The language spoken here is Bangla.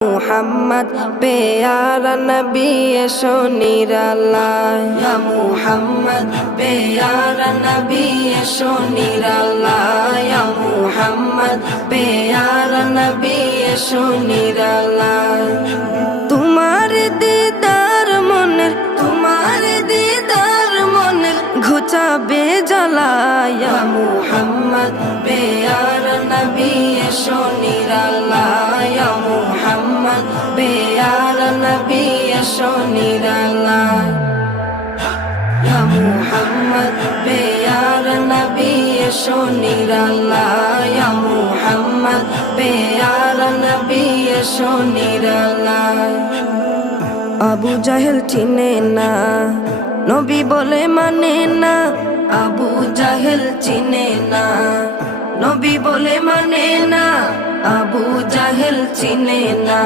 मुहम्मद प्यारा नबी एशो निराला या मुहम्मद प्यारा नबी एशो निराला या मुहम्मद प्यारा नबी एशो निराला तुम्हारे दीदार मনের ঘুচাবে জ্বালা या मुहम्मद प्यारा नबी एशो निराला या मुहम्मद प्यारा नबी एशो निराला या मुहम्मद प्यारा नबी एशो निराला या मुहम्मद प्यारा नबी एशो निराला আবু জাহেল চিনে না নবী বলে মানে না আবু জাহেল চিনে না নবী বলে মানে না আবু জাহেল চিনে না